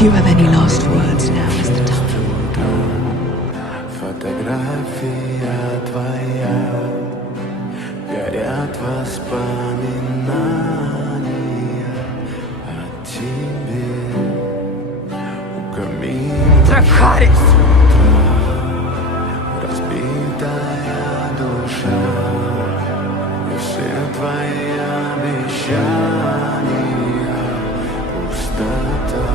If you have any last words, now is the time. Фотография твоя, горят воспоминания о тебе. У камина Дракхарис! разбитая душа, и все твои обещания пустота.